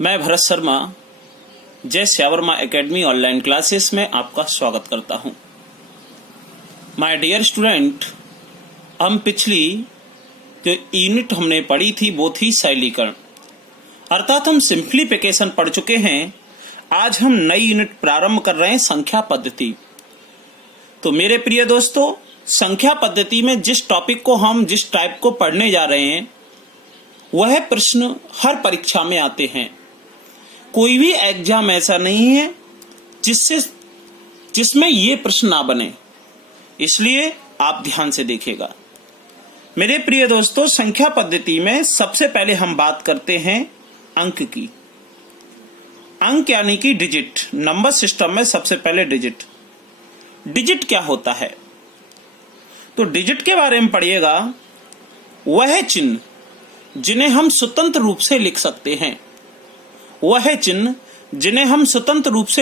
मैं भरत शर्मा जय श्यावर्मा academy online classes में आपका स्वागत करता हूं। माय डियर स्टूडेंट, हम पिछली जो यूनिट हमने पढ़ी थी वो थी सरलीकरण, अर्थात हम सिंप्लीफिकेशन पढ़ चुके हैं। आज हम नई यूनिट प्रारंभ कर रहे हैं संख्या पद्धति। तो मेरे प्रिय दोस्तों, संख्या पद्धति में जिस टॉपिक को हम जिस टाइप को पढ़ने जा रहे हैं वह प्रश्न हर परीक्षा में आते हैं। कोई भी एग्जाम ऐसा नहीं है जिसमें ये प्रश्न ना बने, इसलिए आप ध्यान से देखिएगा। मेरे प्रिय दोस्तों, संख्या पद्धति में सबसे पहले हम बात करते हैं अंक की। अंक यानी कि डिजिट। नंबर सिस्टम में सबसे पहले डिजिट क्या होता है? तो डिजिट के बारे में पढ़िएगा। वह चिन्ह जिन्हें हम स्वतंत्र रूप से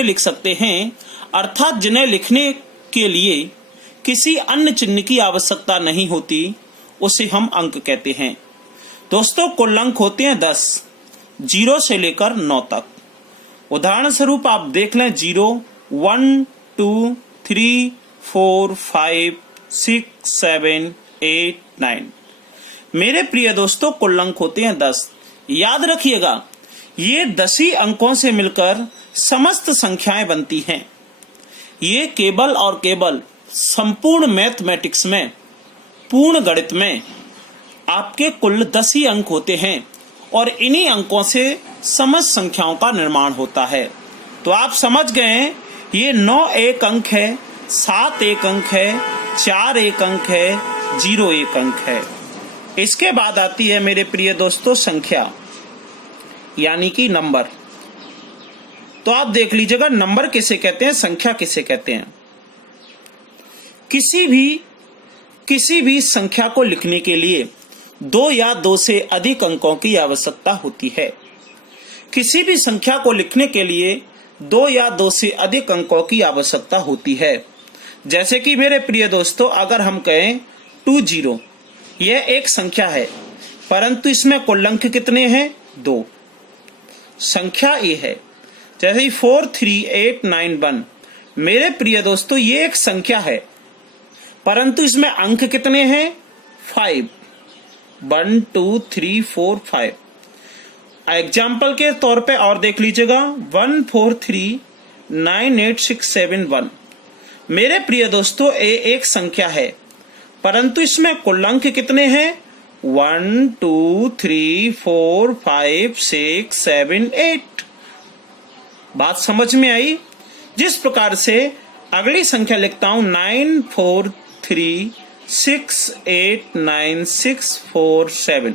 लिख सकते हैं, अर्थात जिन्हें लिखने के लिए किसी अन्य चिन्ह की आवश्यकता नहीं होती, उसे हम अंक कहते हैं। दोस्तों, कुल अंक होते हैं 10, 0 से लेकर 9 तक। उदाहरण स्वरूप आप देख लें 0, 1, 2, 3, 4, 5, 6, 7, 8, 9। मेरे प्रिय दोस्तों, कुल अंक होते हैं 10। याद रखिएगा, ये 10 ही अंकों से मिलकर समस्त संख्याएं बनती हैं। ये केवल और केवल संपूर्ण मैथमेटिक्स में, पूर्ण गणित में आपके कुल 10 ही अंक होते हैं और इन्हीं अंकों से समस्त संख्याओं का निर्माण होता है। तो आप समझ गए, ये 9 एक अंक है, 7 एक अंक है, 4 एक अंक है, 0 एक अंक है। इसके बाद आती है मेरे प्रिय दोस्तों संख्या, यानी कि नंबर। तो आप देख लीजिएगा, नंबर किसे कहते हैं, संख्या किसे कहते हैं। किसी भी संख्या को लिखने के लिए 2 या 2 से अधिक अंकों की आवश्यकता होती है। किसी भी संख्या को लिखने के लिए 2 या 2 से अधिक अंकों की आवश्यकता होती है। जैसे कि मेरे प्रिय दोस्तों, अगर हम कहें 20, यह एक संख्या है, परंतु इसमें कुल अंक कितने हैं? 2। संख्या ये है। जैसे 43891, मेरे प्रिय दोस्तों, ये एक संख्या है, परंतु इसमें अंक कितने हैं? 5। 1 2 3 4 5। एग्जाम्पल के तौर पे और देख लीजिएगा, 1439867 मेरे प्रिय दोस्तों, ये एक संख्या है, परंतु इसमें कुल अंक कितने हैं? 1 2 3 4 5 6 7 8। बात समझ में आई? जिस प्रकार से अगली संख्या लिखता हूं 94368964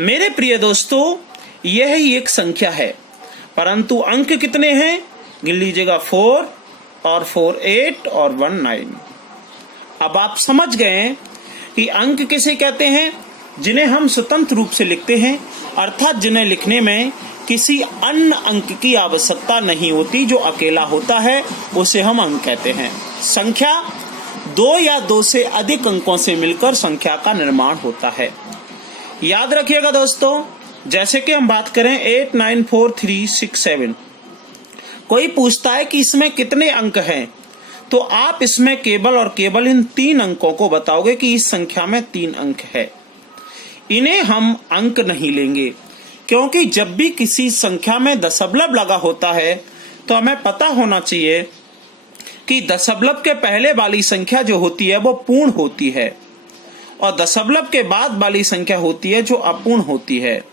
मेरे प्रिय दोस्तों, यह ही एक संख्या है, परंतु अंक कितने हैं? गिन लीजिएगा, 4 और 4 8 और 1 9। अब आप समझ गए कि अंक किसे कहते हैं? जिन्हें हम स्वतंत्र रूप से लिखते हैं, अर्थात जिन्हें लिखने में किसी अन्य अंक की आवश्यकता नहीं होती, जो अकेला होता है उसे हम अंक कहते हैं। संख्या 2 या 2 से अधिक अंकों से मिलकर संख्या का निर्माण होता है। याद रखिएगा दोस्तों, जैसे कि हम बात करें 894367, कोई पूछता है कि इसमें कितने अंक हैं, तो आप इसमें केवल और केवल इन 3 अंकों को बताओगे कि इस संख्या में 3 अंक है। इन्हें हम अंक नहीं लेंगे, क्योंकि जब भी किसी संख्या में दशमलव लगा होता है तो हमें पता होना चाहिए कि दशमलव के पहले वाली संख्या जो होती है वो पूर्ण होती है, और दशमलव के बाद वाली संख्या होती है जो अपूर्ण होती है।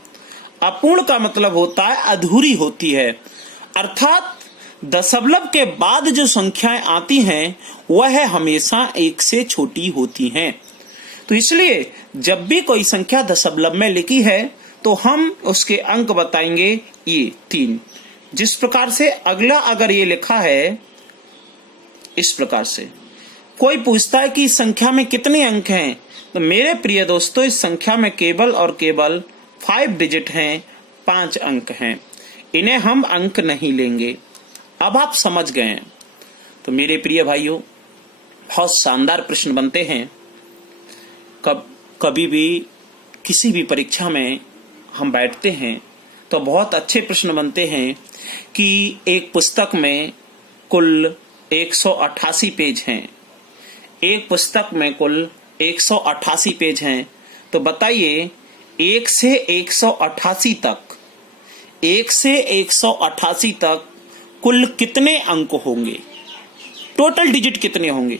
अपूर्ण का मतलब होता है अधूरी होती है, अर्थात दशमलव के बाद जो संख्याएं आती हैं वह हमेशा 1 से छोटी होती हैं। तो इसलिए जब भी कोई संख्या दशमलव में लिखी है तो हम उसके अंक बताएंगे ये 3। जिस प्रकार से अगला अगर ये लिखा है इस प्रकार से, कोई पूछता है कि इस संख्या में कितने अंक हैं, तो मेरे प्रिय दोस्तों, इस संख्या में केवल और केवल 5 डिजिट हैं, 5 अंक हैं। इन्हें हम अंक नहीं लेंगे। अब आप समझ गए हैं। तो मेरे प्रिय भाइयों, बहुत शानदार प्रश्न बनते हैं। कभी भी किसी भी परीक्षा में हम बैठते हैं तो बहुत अच्छे प्रश्न बनते हैं कि एक पुस्तक में कुल 188 पेज हैं। एक पुस्तक में कुल 188 पेज हैं। तो बताइए 1 से 188 तक 1 से 188 तक कुल कितने अंक होंगे? टोटल डिजिट कितने होंगे?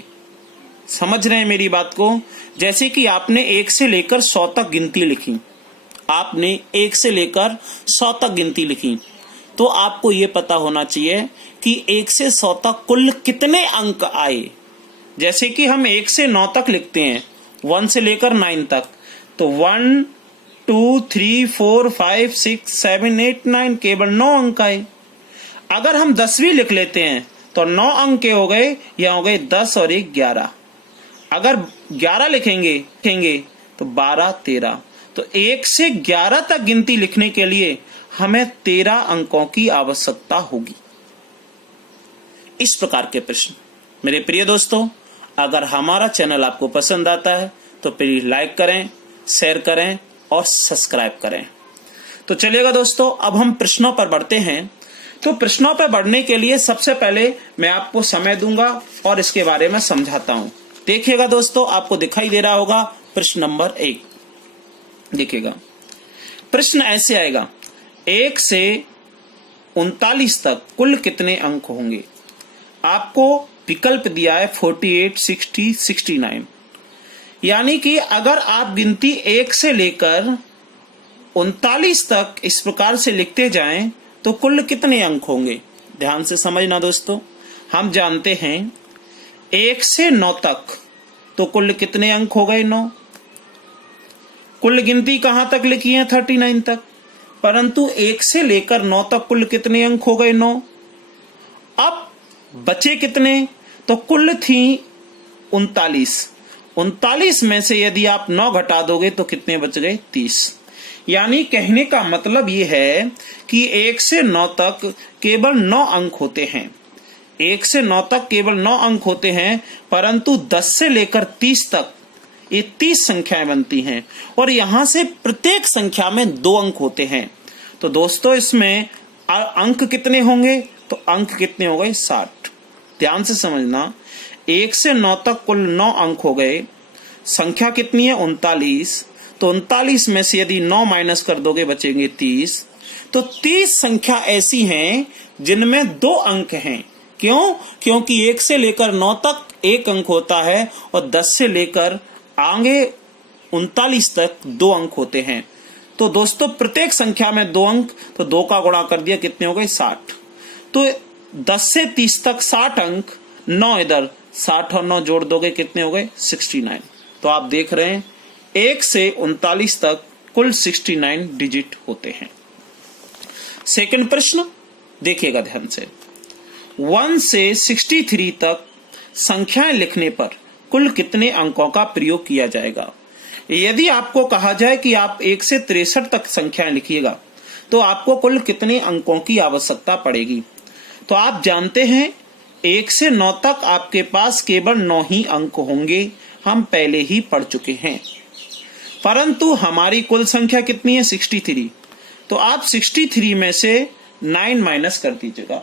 समझ रहे हैं मेरी बात को? जैसे कि आपने 1 से लेकर 100 तक गिनती लिखी, आपने 1 से लेकर 100 तक गिनती लिखी, तो आपको यह पता होना चाहिए कि 1 से 100 तक कुल कितने अंक आए। जैसे कि हम 1 से 9 तक लिखते हैं, 1 से लेकर 9 तक, तो 1 2 3 4 5 6 7 8 9 केवल 9 अंक आए। अगर हम 10वीं लिख लेते हैं तो 9 अंक के हो गए, यहाँ हो गए 10 और 1 11। अगर 11 लिखेंगे तो 12 13। तो 1 से 11 तक गिनती लिखने के लिए हमें 13 अंकों की आवश्यकता होगी। इस प्रकार के प्रश्न। मेरे प्रिय दोस्तों, अगर हमारा चैनल आपको पसंद आता है तो प्लीज लाइक करें, शेयर करें और सब्सक्राइब करें। तो चलिएगा दोस्तों, अब हम प्रश्नों पर बढ़ते हैं। तो प्रश्नों पर बढ़ने के लिए सबसे पहले मैं आपको समय दूंगा और इसके बारे में समझाता हूं। देखिएगा दोस्तों, आपको दिखाई दे रहा होगा प्रश्न नंबर 1। देखिएगा, प्रश्न ऐसे आएगा, 1 से 39 तक कुल कितने अंक होंगे? आपको विकल्प दिया है 48, 60, 69। यानी कि अगर आप गिनती 1 से लेकर 39 तक इस प्रकार से लिखते जाएं तो कुल कितने अंक होंगे? ध्यान से समझना दोस्तों। हम जानते हैं 1 से 9 तक तो कुल कितने अंक हो गए? 9। कुल गिनती कहां तक लिखी है? 39 तक। परंतु 1 से लेकर 9 तक कुल कितने अंक हो गए? 9। अब बचे कितने? तो कुल थी 39। 39 में से यदि आप 9 घटा दोगे तो कितने बच गए? 30। यानी कहने का मतलब यह है कि 1 से 9 तक केवल 9 अंक होते हैं। 1 से 9 तक केवल 9 अंक होते हैं, परंतु 10 से लेकर 30 तक ये 30 संख्याएं बनती हैं और यहां से प्रत्येक संख्या में 2 अंक होते हैं। तो दोस्तों इसमें अंक कितने होंगे? तो अंक कितने हो गए? 60। ध्यान से समझना, 1 से 9 तक कुल 9 अंक हो गए। संख्या कितनी है? 39। तो 39 में से यदि 9 माइनस कर दोगे बचेंगे 30। तो 30 संख्या ऐसी हैं जिनमें 2 अंक हैं। क्यों? क्योंकि 1 से लेकर 9 तक 1 अंक होता है और 10 से लेकर आगे 39 तक 2 अंक होते हैं। तो दोस्तों प्रत्येक संख्या में 2 अंक, तो 2 का गुणा कर दिया, कितने हो गए? 60। तो 10 से 30 तक 60 अंक, 9 इधर, 60 और 9 जोड़ दोगे कितने हो गए? 69। तो आप देख रहे हैं 1 से 39 तक कुल 69 डिजिट होते हैं। सेकंड प्रश्न देखिएगा ध्यान से, 1 से 63 तक संख्याएं लिखने पर कुल कितने अंकों का प्रयोग किया जाएगा? यदि आपको कहा जाए कि आप 1 से 63 तक संख्याएं लिखिएगा तो आपको कुल कितने अंकों की आवश्यकता पड़ेगी? तो आप जानते हैं 1 से 9 तक आपके पास केवल 9 ही अंक होंगे, हम पहले ही पढ़ चुके हैं। परंतु हमारी कुल संख्या कितनी है? 63। तो आप 63 में से 9 माइनस कर दीजिएगा।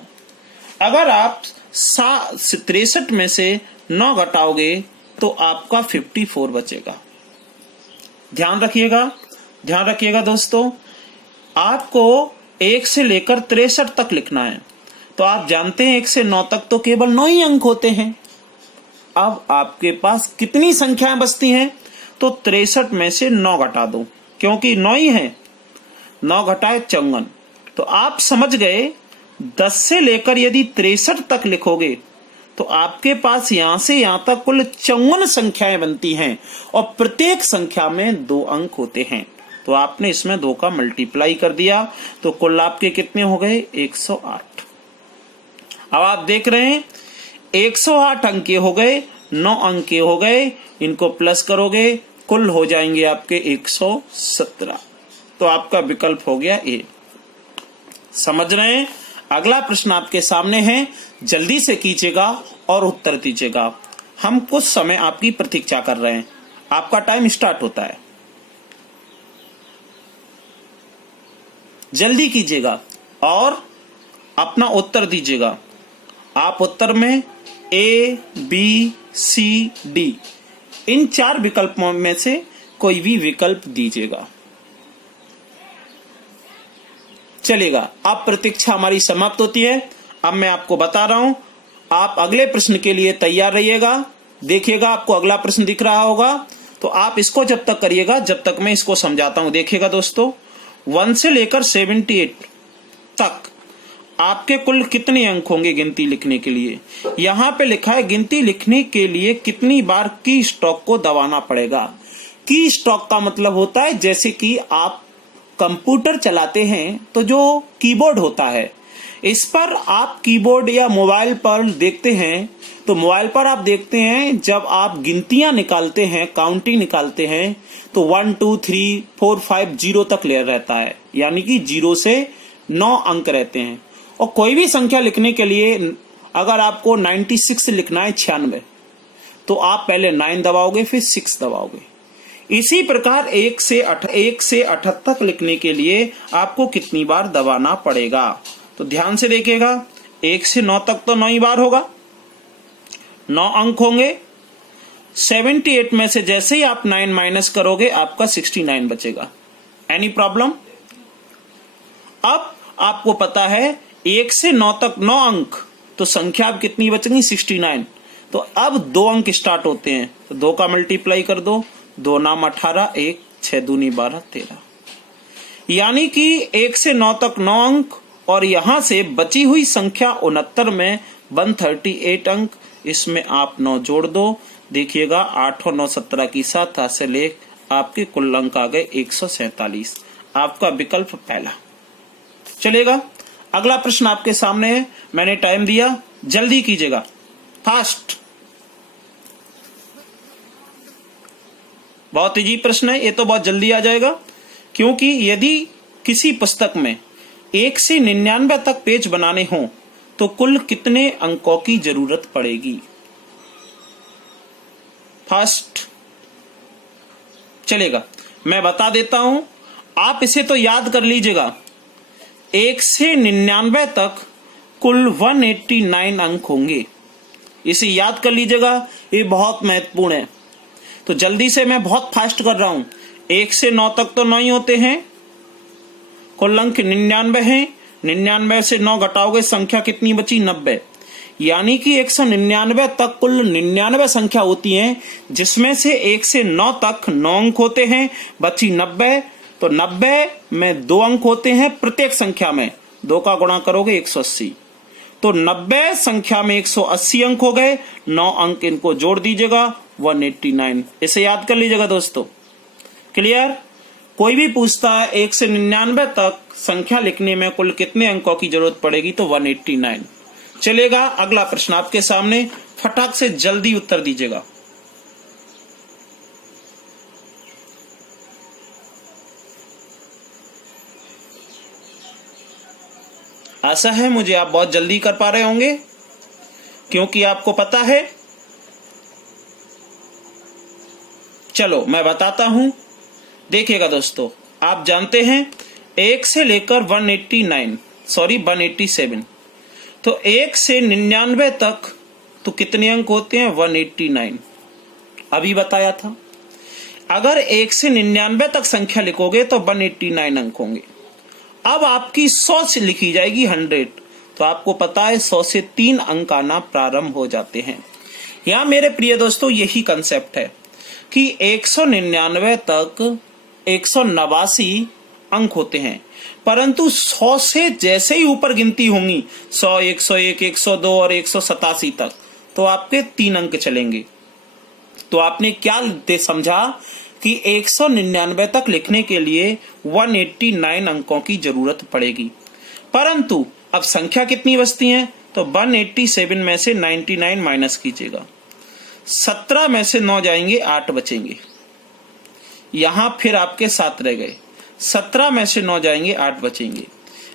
अगर आप 63 में से 9 घटाओगे तो आपका 54 बचेगा। ध्यान रखिएगा दोस्तों, आपको 1 से लेकर 63 तक लिखना है। तो आप जानते हैं 1 से 9 तक तो केवल 9 ही अंक होते हैं। अब आपके पास कितनी संख्याएं बचती हैं? तो 63 में से 9 घटा दो, क्योंकि 9 ही है। 9 घटाए 54। तो आप समझ गए 10 से लेकर यदि 63 तक लिखोगे तो आपके पास यहां से यहां तक कुल 54 संख्याएं बनती हैं और प्रत्येक संख्या में 2 अंक होते हैं। तो आपने इसमें 2 का मल्टीप्लाई कर दिया तो कुल आपके कितने हो गए? 108। अब आप देख रहे हैं 108 अंक के हो गए, 9 अंक के हो गए, इनको प्लस करोगे कुल हो जाएंगे आपके 117। तो आपका विकल्प हो गया ए। समझ रहे हैं? अगला प्रश्न आपके सामने है, जल्दी से कीजिएगा और उत्तर दीजिएगा। हम कुछ समय आपकी प्रतीक्षा कर रहे हैं, आपका टाइम स्टार्ट होता है। जल्दी कीजिएगा और अपना उत्तर दीजिएगा। आप उत्तर में A, B, C, D इन 4 विकल्पों में से कोई भी विकल्प दीजिएगा। चलेगा, अब प्रतीक्षा हमारी समाप्त होती है। अब मैं आपको बता रहा हूं, आप अगले प्रश्न के लिए तैयार रहिएगा। देखिएगा, आपको अगला प्रश्न दिख रहा होगा, तो आप इसको जब तक करिएगा जब तक मैं इसको समझाता हूं। देखिएगा दोस्तों, 1 से लेकर 78 तक आपके कुल कितने अंक होंगे गिनती लिखने के लिए। यहां पे लिखा है गिनती लिखने के लिए कितनी बार की स्ट्रोक को दबाना पड़ेगा। की स्ट्रोक का मतलब होता है जैसे कि आप कंप्यूटर चलाते हैं तो जो कीबोर्ड होता है, इस पर आप कीबोर्ड या मोबाइल पर देखते हैं, तो मोबाइल पर आप देखते हैं जब आप गिनतियां निकालते हैं, काउंटिंग निकालते हैं, तो 1 2 3 4 5 0 तक ले रहता है, यानी कि 0 से 9 अंक रहते हैं। और कोई भी संख्या लिखने के लिए अगर आपको 96 लिखना है, 96, तो आप पहले 9 दबाओगे फिर 6 दबाओगे। इसी प्रकार 1 से 78 लिखने के लिए आपको कितनी बार दबाना पड़ेगा। तो ध्यान से देखिएगा, 1 से 9 तक तो 9 ही बार होगा, 9 अंक होंगे। 78 में से जैसे ही आप 9 माइनस करोगे आपका 69 बचेगा। Any problem? अब आपको पता है 1 से 9 तक 9 अंक, तो संख्या अब कितनी बचेंगी? 69। तो अब 2 अंक स्टार्ट होते हैं, तो 2 का मल्टीप्लाई कर दो, 2 नाम 18, 1 6 दूनी 12 13, यानी कि 1 से 9 तक 9 अंक, और यहां से बची हुई संख्या 69 में 138 अंक, इसमें आप 9 जोड़ दो। देखिएगा 8 और 9 17 की 7 हासिल 1, आपके कुल अंक आ गए 147। आपका विकल्प पहला। चलेगा, अगला प्रश्न आपके सामने है, मैंने टाइम दिया, जल्दी कीजिएगा, फास्ट। बहुत इजी प्रश्न है ये, तो बहुत जल्दी आ जाएगा, क्योंकि यदि किसी पुस्तक में 1 से 99 तक पेज बनाने हों तो कुल कितने अंकों की जरूरत पड़ेगी? फास्ट। चलेगा, मैं बता देता हूं, आप इसे तो याद कर लीजिएगा। 1 से 99 तक कुल 189 अंक होंगे, इसे याद कर लीजिएगा, ये बहुत महत्वपूर्ण है। तो जल्दी से, मैं बहुत फास्ट कर रहा हूं। 1 से 9 तक तो 9 ही होते हैं, कुल अंक 99 हैं। 99 से 9 घटाओगे, संख्या कितनी बची? 90। यानी कि 199 तक कुल 99 संख्या होती हैं, जिसमें से 1 से 9 तक 9 अंक होते हैं, बची 90। तो 90 में 2 अंक होते हैं प्रत्येक संख्या में, 2 का गुणा करोगे 180। तो 90 संख्या में 180 अंक हो गए, 9 अंक इनको जोड़ दीजिएगा, 189। इसे याद कर लीजिएगा दोस्तों। क्लियर? कोई भी पूछता है 1 से 99 तक संख्या लिखने में कुल कितने अंकों की जरूरत पड़ेगी, तो 189। चलेगा, अगला प्रश्न आपके सामने, फटाक से जल्दी उत्तर दीजिएगा। आशा है मुझे आप बहुत जल्दी कर पा रहे होंगे, क्योंकि आपको पता है। चलो मैं बताता हूं, देखिएगा दोस्तों, आप जानते हैं 1 से लेकर 187, तो 1 से 99 तक तो कितने अंक होते हैं? 189, अभी बताया था। अगर 1 से 99 तक संख्या लिखोगे तो 189 अंक होंगे। अब आपकी 100 से लिखी जाएगी 100, तो आपको पता है 100 से 3 अंक आना प्रारंभ हो जाते हैं। यहां मेरे प्रिय दोस्तों यही कंसेप्ट है कि 199 तक 189 अंक होते हैं, परंतु 100 से जैसे ही ऊपर गिनती होंगी, 100, 101, 102 और 187 तक, तो आपके 3 अंक चलेंगे। तो आपने क्या समझा कि 199 तक लिखने के लिए 189 अंकों की जरूरत पड़ेगी, परंतु अब संख्या कितनी बचती है? तो 187 में से 99 माइनस कीजिएगा, 17 में से 9 जाएंगे, 8 बचेंगे। यहां फिर आपके 7 रह गए, 17 में से 9 जाएंगे, 8 बचेंगे।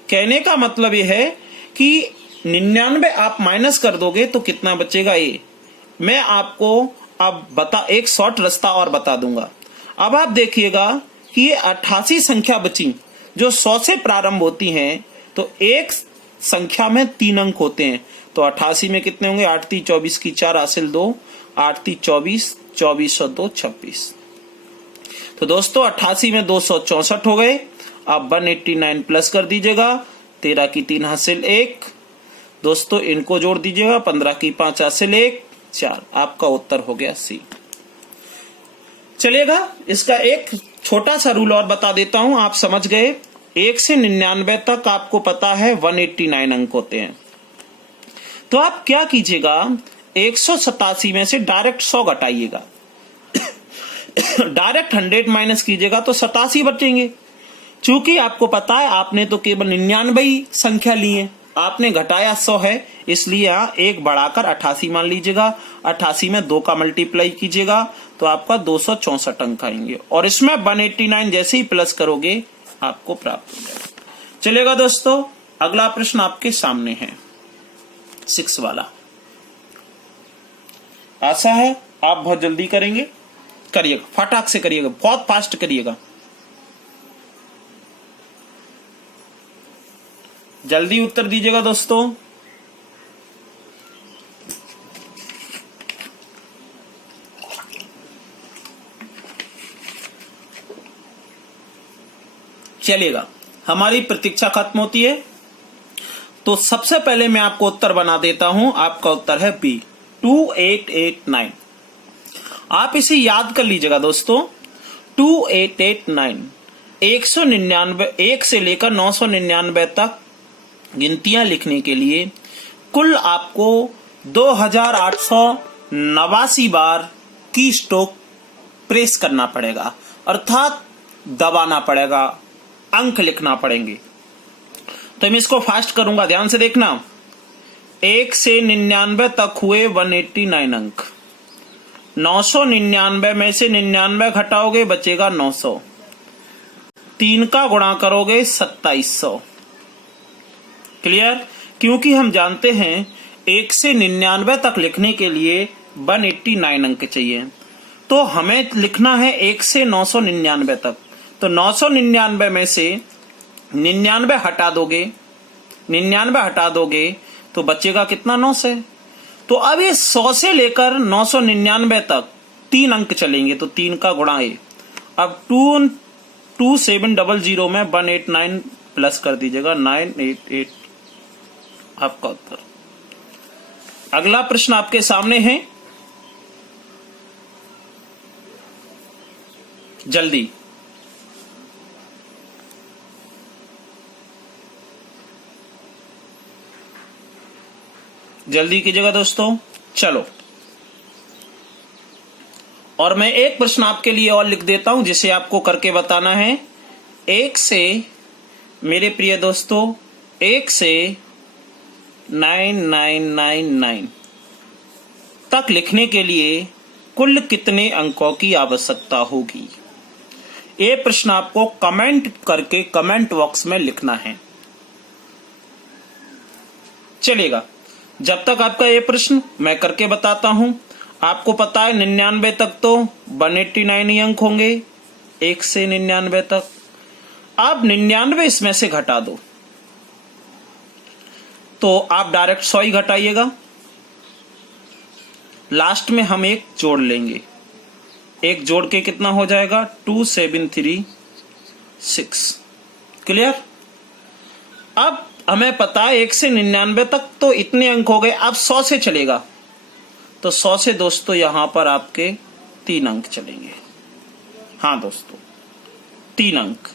कहने का मतलब यह है कि 99 आप माइनस कर दोगे तो कितना बचेगा? ये मैं आपको अब एक शॉर्ट रास्ता और बता दूंगा। अब आप देखिएगा कि ये 88 संख्या बची, जो 100 से प्रारंभ होती हैं तो एक संख्या में 3 अंक होते हैं। तो 88 में कितने होंगे? 8 3 24 की 4 हासिल 2, 8 3 24, 24 और 2 26। तो दोस्तों 88 में 264 हो गए। अब 189 प्लस कर दीजिएगा, 13 की 3 हासिल 1। दोस्तों इनको जोड़ दीजिएगा, 15 की 5 हासिल 1, 4। आपका उत्तर हो गया सी। चलिएगा इसका एक छोटा सा रूल और बता देता हूं, आप समझ गए। 1 से 99 तक आपको पता है 189 अंक होते हैं। तो आप क्या कीजिएगा, 187 में से डायरेक्ट 100 घटाइएगा। डायरेक्ट 100 माइनस कीजिएगा तो 87 बचेंगे। चूंकि आपको पता है आपने तो केवल 99 ही संख्या ली है, आपने घटाया 100 है, इसलिए यहाँ एक बढ़ाकर 88 मान लीजिएगा। 88 में 2 का मल्टीप्लाई कीजिएगा तो आपका 264 अंक आएंगे, और इसमें 189 जैसे ही प्लस करोगे आपको प्राप्त हो जाएगा। चलेगा दोस्तों, अगला प्रश्न आपके सामने है 6 वाला। आशा है आप बहुत जल्दी करेंगे, करिएगा, फटाक से करिएगा, बहुत फास्ट करिएगा, जल्दी उत्तर दीजिएगा दोस्तों। चलिएगा, हमारी प्रतीक्षा खत्म होती है। तो सबसे पहले मैं आपको उत्तर बना देता हूं। आपका उत्तर है बी, 2889। आप इसे याद कर लीजिएगा दोस्तों, 2889। 199, 1 से लेकर 999 तक गिनतियां लिखने के लिए कुल आपको 2889 बार की स्ट्रोक प्रेस करना पड़ेगा, अर्थात दबाना पड़ेगा, अंक लिखना पड़ेंगे। तो मैं इसको फास्ट करूंगा, ध्यान से देखना। 1 से 99 तक हुए 189 अंक। 999 में से 99 घटाओगे बचेगा 900। 3 का गुणा करोगे 2700। क्लियर? क्योंकि हम जानते हैं 1 से 99 तक लिखने के लिए 189 अंक चाहिए, तो हमें लिखना है 1 से 999 तक। तो 999 में से 99 हटा दोगे, 99 हटा दोगे तो बचेगा कितना? 9 से। तो अब ये 100 से लेकर 999 तक 3 अंक चलेंगे, तो 3 का गुणा है। अब 2700 में 189 प्लस कर दीजिएगा, 988 आपका उत्तर। अगला प्रश्न आपके सामने है, जल्दी जल्दी कीजिएगा दोस्तों। चलो, और मैं एक प्रश्न आपके लिए और लिख देता हूं जिसे आपको करके बताना है। 1 से, मेरे प्रिय दोस्तों, 1 से 9999 तक लिखने के लिए कुल कितने अंकों की आवश्यकता होगी? ये प्रश्न आपको कमेंट करके कमेंट बॉक्स में लिखना है। चलेगा, जब तक आपका ये प्रश्न मैं करके बताता हूं। आपको पता है 99 तक तो 189 ही अंक होंगे, 1 से 99 तक। अब 99 इसमें से घटा दो, तो आप डायरेक्ट 100 ही घटाइएगा। लास्ट में हम एक जोड़ लेंगे, एक जोड़ के कितना हो जाएगा? 2736। क्लियर? अब हमें पता है 1 से 99 तक तो इतने अंक हो गए। अब 100 से चलेगा, तो 100 से दोस्तों यहां पर आपके 3 अंक चलेंगे। हाँ दोस्तों, 3 अंक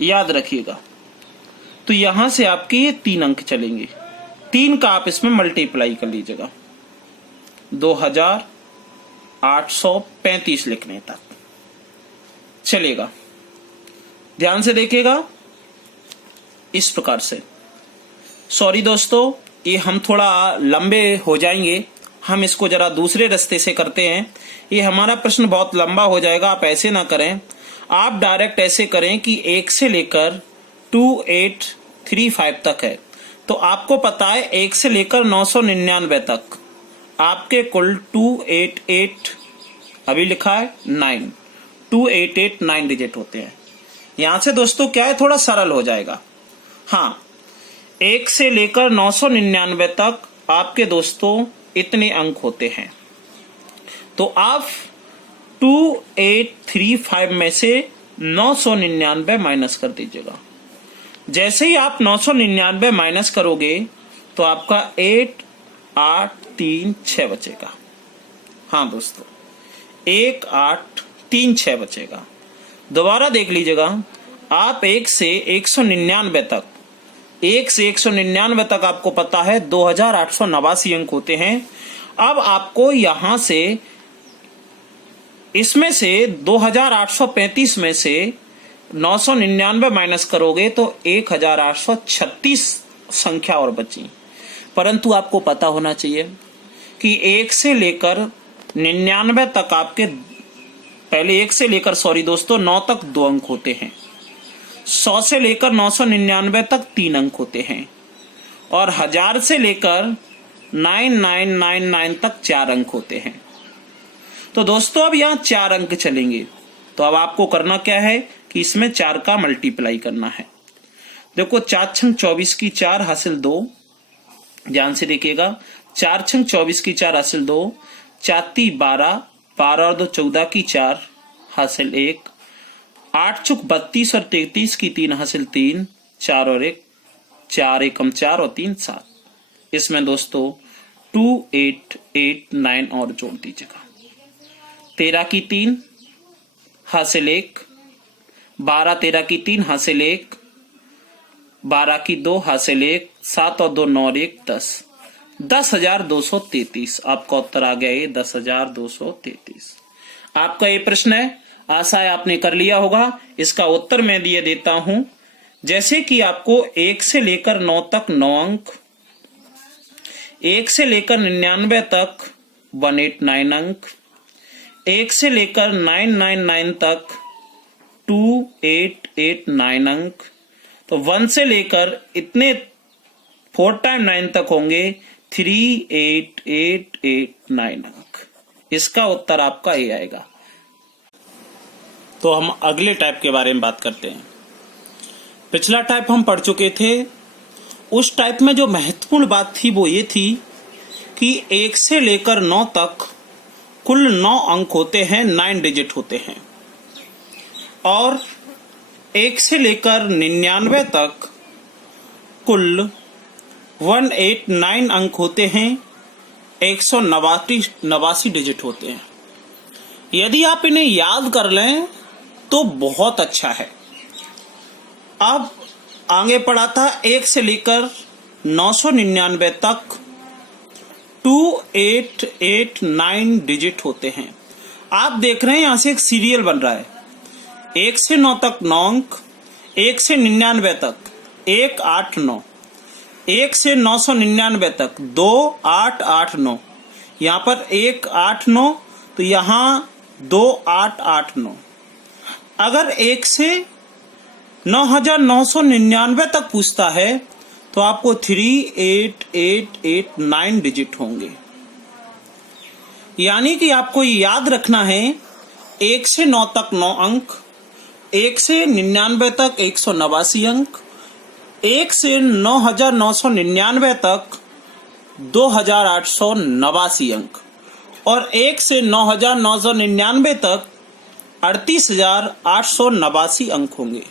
याद रखिएगा। तो यहां से आपके ये 3 अंक चलेंगे। 3 का आप इसमें मल्टीप्लाई कर लीजिएगा, 2835 लिखने तक चलेगा। ध्यान से देखिएगा, इस प्रकार से। सॉरी दोस्तों, ये हम थोड़ा लंबे हो जाएंगे, हम इसको जरा दूसरे रास्ते से करते हैं। ये हमारा प्रश्न बहुत लंबा हो जाएगा, आप ऐसे ना करें। आप डायरेक्ट ऐसे करें कि 1 से लेकर 2835 तक है, तो आपको पता है 1 से लेकर 999 तक आपके कुल 288 अभी लिखा है 9, 2889 डिजिट होते हैं। यहां से दोस्तों क्या है, थोड़ा सरल हो जाएगा। हाँ, 1 से लेकर 999 तक आपके दोस्तों इतने अंक होते हैं। तो आप 2835 में से 999 माइनस कर दीजिएगा। जैसे ही आप 999 माइनस करोगे तो आपका 1836 बचेगा। हाँ दोस्तों, 1836 बचेगा। दोबारा देख लीजिएगा, आप 1 से 199 तक, 1 से 199 तक आपको पता है 2889 अंक होते हैं। अब आपको यहां से, इसमें से 2835 में से 999 माइनस करोगे तो 1836 संख्या और बची। परंतु आपको पता होना चाहिए कि 1 से लेकर 99 तक आपके, पहले 1 से लेकर 9 तक 2 अंक होते हैं। 100 से लेकर 999 तक 3 अंक होते हैं। और 1000 से लेकर 9999 तक 4 अंक होते हैं। तो दोस्तों अब यहाँ 4 अंक चलेंगे। तो अब आपको करना क्या है कि इसमें 4 का मल्टीप्लाई करना है। देखो, 4 छंग 24 की 4 हासिल 2, ध्यान से देखिएगा, 4 छंग 24 की 4 हासिल 2, 4 × 12, 12 और 2 14 की 4 हासिल 1, 8 × 32 और 33 की 3 हासिल 3, 4 और 1, 4 एकम 4 और 3 7। इसमें दोस्तों 2889 और जोड़ दीजिएगा। 13 की 3 हासिल 1, 12 13 की 3 हासिल 1, 12 की 2 हासिल 1, 7 और 2 9 और 1 10, 10,233। आपका उत्तर आ गया ये 10,233। आपका ये प्रश्न है, आशा है आपने कर लिया होगा। इसका उत्तर मैं दिए देता हूं। जैसे कि आपको 1 से लेकर 9 तक 9 अंक, 1 से लेकर 99 तक 189 अंक, 1 से लेकर 999 तक 2889 अंक, तो 1 से लेकर इतने 4 टाइम 9 तक होंगे 3889 अंक। इसका उत्तर आपका ए आएगा। तो हम अगले टाइप के बारे में बात करते हैं। पिछला टाइप हम पढ़ चुके थे। उस टाइप में जो महत्वपूर्ण बात थी वो ये थी कि 1 से लेकर 9 तक कुल 9 अंक होते हैं, 9 डिजिट होते हैं। और 1 से लेकर 99 तक कुल 189 अंक होते हैं, 189 डिजिट होते हैं। यदि आप इन्हें याद कर लें तो बहुत अच्छा है। अब आगे पढ़ा था 1 से लेकर 999 तक 2889 डिजिट होते हैं। आप देख रहे हैं यहां से एक सीरियल बन रहा है। 1 से 9 तक 9 अंक, 1 से 99 तक 189, 1 से 999 तक 2889, यहाँ पर 189 तो यहाँ 2889। अगर 1 से 9999 तक पूछता है तो आपको 38889 डिजिट होंगे। यानी कि आपको याद रखना है 1 से 9 तक 9 अंक, 1 से 99 तक 189 अंक, 1 से 9999 तक 2889 अंक, और 1 से 9999 तक 38,889 अंक होंगे।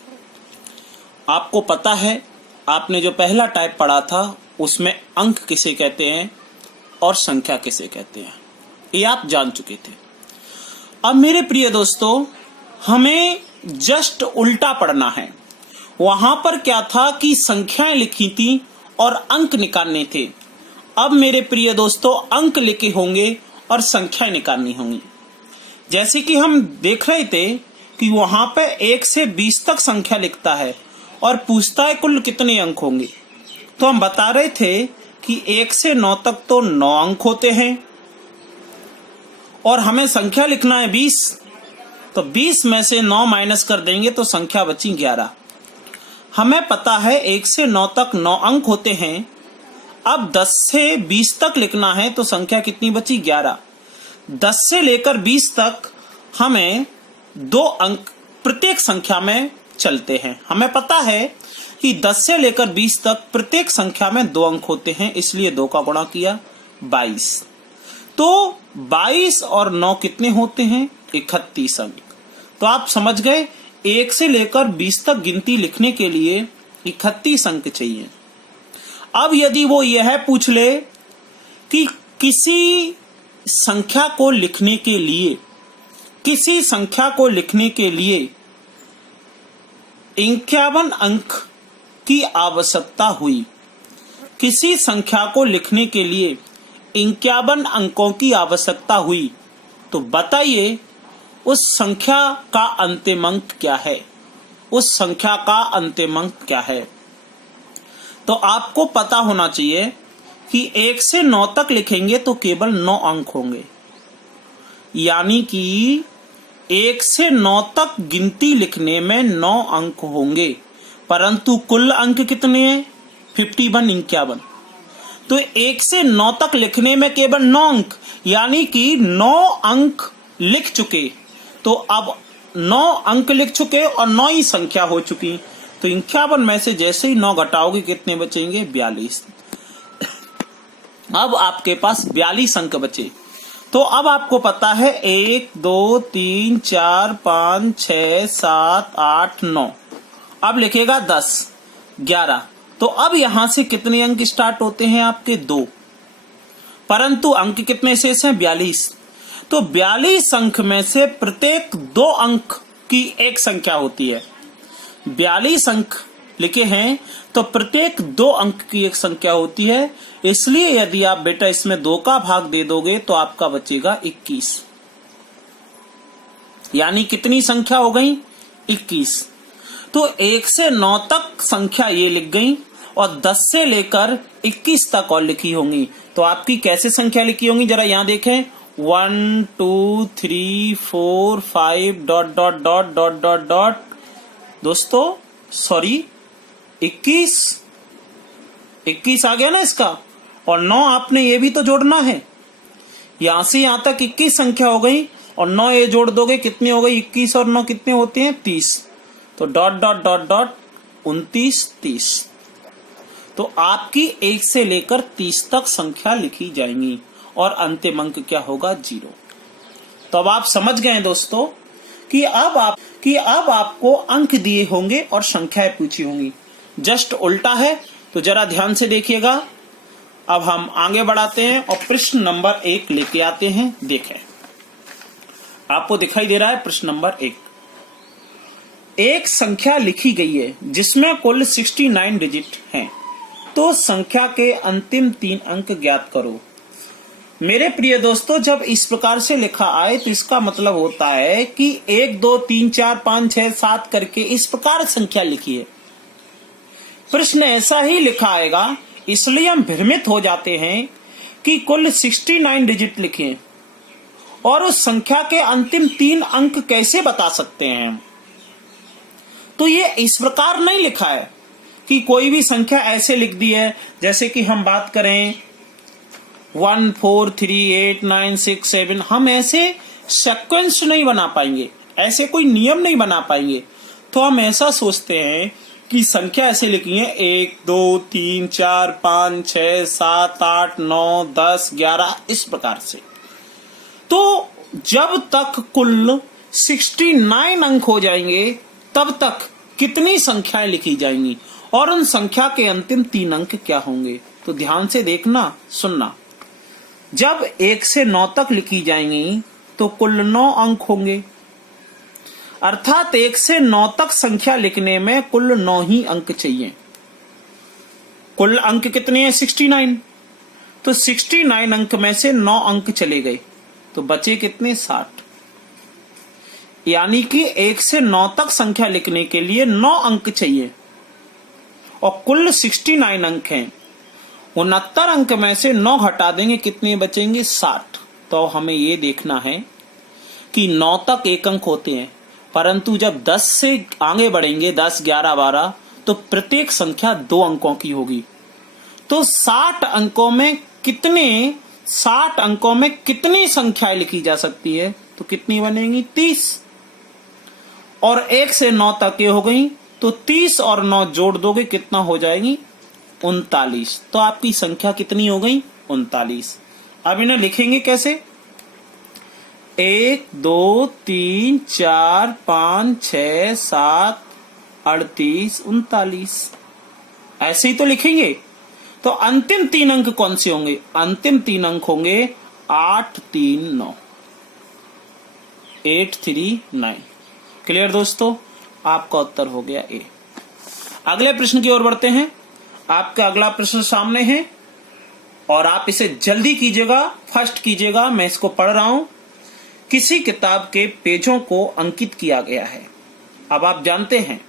आपको पता है, आपने जो पहला टाइप पढ़ा था उसमें अंक किसे कहते हैं और संख्या किसे कहते हैं, ये आप जान चुके थे। अब मेरे प्रिय दोस्तों, हमें जस्ट उल्टा पढ़ना है। वहां पर क्या था कि संख्याएं लिखी थी और अंक निकालने थे। अब मेरे प्रिय दोस्तों, अंक लिखे होंगे और संख्याएं निकालनी होंगी। जैसे कि हम देख रहे थे कि वहां पे 1 से 20 तक संख्या लिखता है और पूछता है कुल कितने अंक होंगे। तो हम बता रहे थे कि 1 से 9 तक तो 9 अंक होते हैं और हमें संख्या लिखना है 20। तो 20 में से 9 माइनस कर देंगे तो संख्या बची 11। हमें पता है 1 से 9 तक 9 अंक होते हैं। अब 10 से 20 तक लिखना है तो संख्या कितनी बची? 11। 10 से लेकर 20 तक हमें 2 अंक प्रत्येक संख्या में चलते हैं। हमें पता है कि 10 से लेकर 20 तक प्रत्येक संख्या में 2 अंक होते हैं, इसलिए 2 का गुणा किया 22। तो 22 और 9 कितने होते हैं? 31 अंक। तो आप समझ गए 1 से लेकर 20 तक गिनती लिखने के लिए 31 अंक चाहिए। अब यदि वो यह पूछ ले कि किसी संख्या को लिखने के लिए 51 अंक की आवश्यकता हुई, किसी संख्या को लिखने के लिए 51 अंकों की आवश्यकता हुई, तो बताइए उस संख्या का अंतिम अंक क्या है? उस संख्या का अंतिम अंक क्या है? तो आपको पता होना चाहिए कि 1 से 9 तक लिखेंगे तो केवल 9 अंक होंगे, यानी कि 1 से 9 तक गिनती लिखने में 9 अंक होंगे, परंतु कुल अंक कितने हैं? 51। तो 1 से 9 तक लिखने में केवल 9 अंक, यानी कि 9 अंक लिख चुके। तो अब 9 अंक लिख चुके और 9 ही संख्या हो चुकी। तो 51 में से जैसे ही 9 घटाओगे कितने बचेंगे? 42। अब आपके पास 42 अंक बचे। तो अब आपको पता है 1 2 3 4 5 6 7 8 9। अब लिखेगा 10 11। तो अब यहां से कितने अंक स्टार्ट होते हैं आपके? 2, परंतु अंक कितने शेष हैं? 42। तो 42 अंक में से प्रत्येक 2 अंक की एक संख्या होती है। 42 अंक लिखे हैं तो प्रत्येक 2 अंक की एक संख्या होती है, इसलिए यदि आप बेटा इसमें 2 का भाग दे दोगे तो आपका बचेगा 21। यानी कितनी संख्या हो गई? 21। तो 1 से 9 तक संख्या ये लिख गई और 10 से लेकर 21 तक और लिखी होंगी। तो आपकी कैसे संख्या लिखी होंगी? जरा यहां देखें, 1 2 3 4 5 dot dot dot dot dot dot. दोस्तों सॉरी, 21 आ गया ना इसका, और 9 आपने ये भी तो जोड़ना है। यहां से यहां तक 21 संख्या हो गई और 9 ये जोड़ दोगे कितनी हो गई? 21 और 9 कितने होते हैं? 30। तो डॉट डॉट डॉट डॉट 29 30। तो आपकी 1 से लेकर 30 तक संख्या लिखी जाएंगी और अंतिम अंक क्या होगा? 0। तो अब आप समझ गए दोस्तों कि अब आपको अंक दिए होंगे और संख्याएं पूछी होंगी। जस्ट उल्टा है, तो जरा ध्यान से देखिएगा। अब हम आगे बढ़ाते हैं और प्रश्न नंबर 1 लेके आते हैं। देखें, आपको दिखाई दे रहा है प्रश्न नंबर 1। एक संख्या लिखी गई है जिसमें कुल 69 डिजिट हैं, तो संख्या के अंतिम 3 अंक ज्ञात करो। मेरे प्रिय दोस्तों, जब इस प्रकार से लिखा आए तो इसका मतलब होता है कि 1 2 3 4 5 6 7 करके इस प्रकार संख्या लिखी है। प्रश्न ऐसा ही लिखा आएगा, इसलिए हम भ्रमित हो जाते हैं कि कुल 69 डिजिट लिखे और उस संख्या के अंतिम 3 अंक कैसे बता सकते हैं। तो ये इस प्रकार नहीं लिखा है कि कोई भी संख्या ऐसे लिख दी है, जैसे कि हम बात करें 1 4 3 8 9 6 7। हम ऐसे सीक्वेंस नहीं बना पाएंगे, ऐसे कोई नियम नहीं बना पाएंगे। तो हम ऐसा सोचते हैं कि संख्या ऐसे लिखी है 1 2 3 4 5 6 7 8 9 10 11 इस प्रकार से। तो जब तक कुल 69 अंक हो जाएंगे तब तक कितनी संख्याएं लिखी जाएंगी और उन संख्या के अंतिम 3 अंक क्या होंगे। तो ध्यान से देखना, सुनना। जब 1 से 9 तक लिखी जाएंगी तो कुल 9 अंक होंगे, अर्थात 1 से 9 तक संख्या लिखने में कुल 9 ही अंक चाहिए। कुल अंक कितने हैं? 69। तो 69 अंक में से 9 अंक चले गए तो बचे कितने? 60। यानी कि 1 से 9 तक संख्या लिखने के लिए 9 अंक चाहिए और कुल 69 अंक हैं। 69 अंक में से 9 घटा देंगे, कितने बचेंगे? 60। तो हमें ये देखना है कि 9 तक 1 अंक होते हैं, परंतु जब 10 से आगे बढ़ेंगे 10 11 12 तो प्रत्येक संख्या 2 अंकों की होगी। तो 60 अंकों में कितनी संख्याएं लिखी जा सकती है? तो कितनी बनेंगी? 30। और 1 से 9 तक ये हो गई, तो 30 और 9 जोड़ दोगे कितना हो जाएगी? 39। तो आपकी संख्या कितनी हो गई? 39। अब इन्हें लिखेंगे कैसे? 1 2 3 4 5 6 7 38 39, ऐसे ही तो लिखेंगे। तो अंतिम 3 अंक कौन से होंगे? अंतिम 3 अंक होंगे 8 3 9, 8 3 9। क्लियर दोस्तों? आपका उत्तर हो गया ए। अगले प्रश्न की ओर बढ़ते हैं। आपका अगला प्रश्न सामने है और आप इसे जल्दी कीजिएगा, फर्स्ट कीजिएगा। मैं इसको पढ़ रहा हूं। किसी किताब के पेजों को अंकित किया गया है। अब आप जानते हैं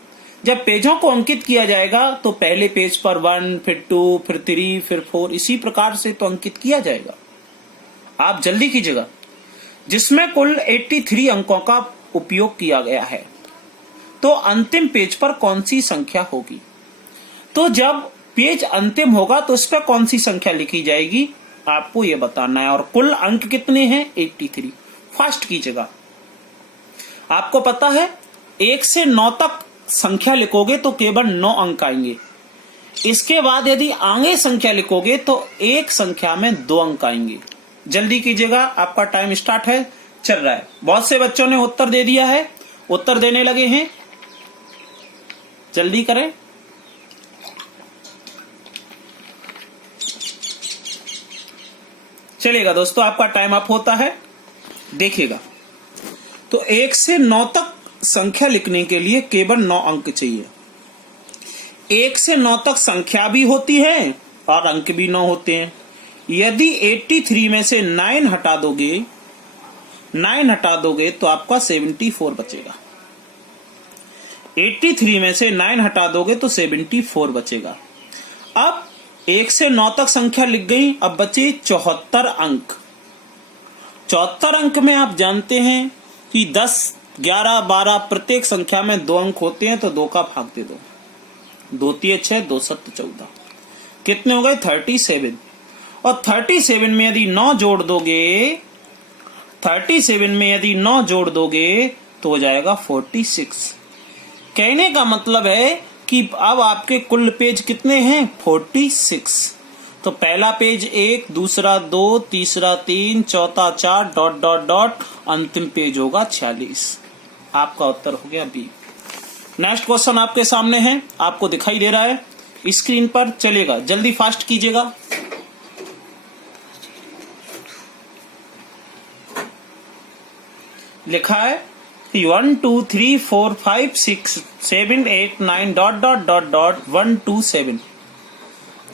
जब पेजों को अंकित किया जाएगा तो पहले पेज पर 1, फिर 2, फिर 3, फिर 4, इसी प्रकार से तो अंकित किया जाएगा। आप जल्दी कीजिएगा। जिसमें कुल 83 अंकों का उपयोग किया गया है, तो अंतिम पेज पर कौन सी संख्या होगी? तो जब पेज अंतिम होगा तो उस पर कौन सी संख्या लिखी जाएगी, आपको यह बताना है। और कुल अंक कितने हैं? 83। फर्स्ट कीजिएगा। आपको पता है 1 से 9 तक संख्या लिखोगे तो केवल 9 अंक आएंगे। इसके बाद यदि आगे संख्या लिखोगे तो एक संख्या में 2 अंक आएंगे। जल्दी कीजिएगा, आपका टाइम स्टार्ट है, चल रहा है। बहुत से बच्चों ने उत्तर दे दिया है, उत्तर देने लगे हैं, जल्दी करें। चलिएगा दोस्तों, आपका टाइम अप होता है, देखिएगा। तो 1 से 9 तक संख्या लिखने के लिए केवल 9 अंक चाहिए। 1 से 9 तक संख्या भी होती है और अंक भी 9 होते हैं। यदि 83 में से 9 हटा दोगे तो आपका 74 बचेगा। 83 में से 9 हटा दोगे तो 74 बचेगा। अब 1 से 9 तक संख्या लिख गई, अब बचे 74 अंक। 74 अंक में आप जानते हैं कि 10, 11, 12 प्रत्येक संख्या में 2 अंक होते हैं, तो 2 का भाग दे दो। 2 3 6, 2 7 14, कितने हो गए? 37। और 37 में यदि 9 जोड़ दोगे, 37 में यदि 9 जोड़ दोगे तो हो जाएगा 46। कहने का मतलब है कि अब आपके कुल पेज कितने हैं? 46। तो पहला पेज 1, दूसरा 2, तीसरा 3, चौथा 4, डॉट डॉट डॉट, अंतिम पेज होगा 46। आपका उत्तर हो गया बी। नेक्स्ट क्वेश्चन आपके सामने है, आपको दिखाई दे रहा है स्क्रीन पर, चलेगा, जल्दी फास्ट कीजिएगा। लिखा है कि 1 2 3 4 5 6 7 8 9 डॉट डॉट डॉट डॉट 1 2 7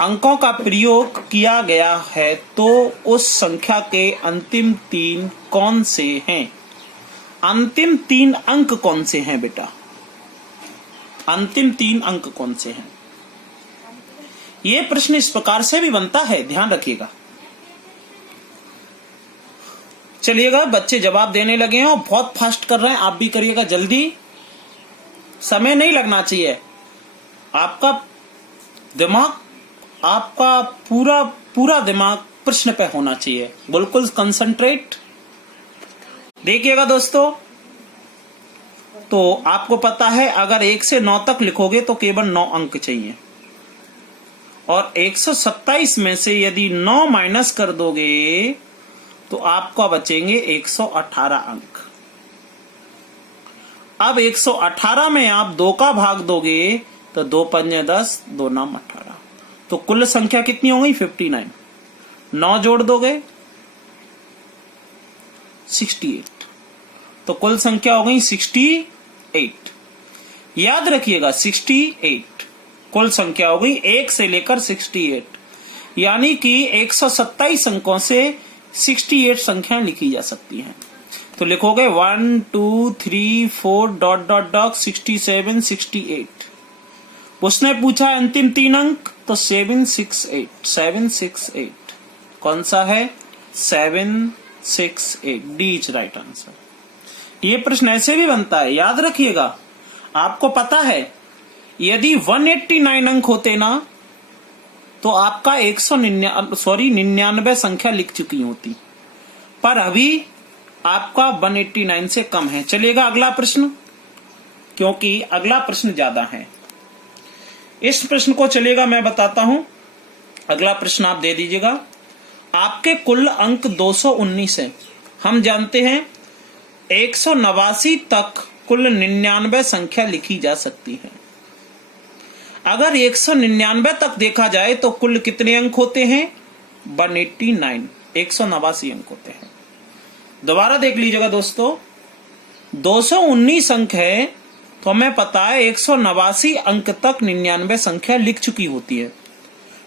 अंकों का प्रयोग किया गया है, तो उस संख्या के अंतिम 3 कौन से हैं? अंतिम 3 अंक कौन से हैं बेटा? अंतिम 3 अंक कौन से हैं? ये प्रश्न इस प्रकार से भी बनता है, ध्यान रखिएगा। चलिएगा, बच्चे जवाब देने लगे हैं और बहुत फास्ट कर रहे हैं, आप भी करिएगा जल्दी, समय नहीं लगना चाहिए। आपका दिमाग, आपका पूरा दिमाग प्रश्न पे होना चाहिए, बिल्कुल कंसंट्रेट। देखिएगा दोस्तों, तो आपको पता है अगर 1 से 9 तक लिखोगे तो केवल 9 अंक चाहिए, और 127 में से यदि 9 माइनस कर दोगे तो आपको बचेंगे 118 अंक। अब 118 में आप 2 का भाग दोगे तो 2 पंजे 10, 2 नाम 18, तो कुल संख्या कितनी हो गई? 59। 9 जोड़ दोगे 68, तो कुल संख्या हो गई 68। याद रखिएगा 68 कुल संख्या हो गई, 1 से लेकर 68, यानी कि 127 अंकों से 68 संख्याएं लिखी जा सकती हैं। तो लिखोगे 1 2 3 4 डॉट डॉट डॉट 67 68। उसने पूछा अंतिम 3 अंक, तो 768 कौन सा है? 768, डी इज राइट आंसर। ये प्रश्न ऐसे भी बनता है, याद रखिएगा। आपको पता है यदि 189 अंक होते ना तो आपका 99 संख्या लिख चुकी होती, पर अभी आपका 189 से कम है। चलिएगा अगला प्रश्न, क्योंकि अगला प्रश्न ज्यादा है। इस प्रश्न को चलेगा मैं बताता हूं। अगला प्रश्न आप दे दीजिएगा। आपके कुल अंक 219 है। हम जानते हैं 189 तक कुल 99 संख्या लिखी जा सकती है। अगर 199 तक देखा जाए तो कुल कितने अंक होते हैं? 189, 189 अंक होते हैं। दोबारा देख लीजिएगा दोस्तों, 219 अंक है तो हमें पता है 189 अंक तक 99 संख्या लिख चुकी होती है।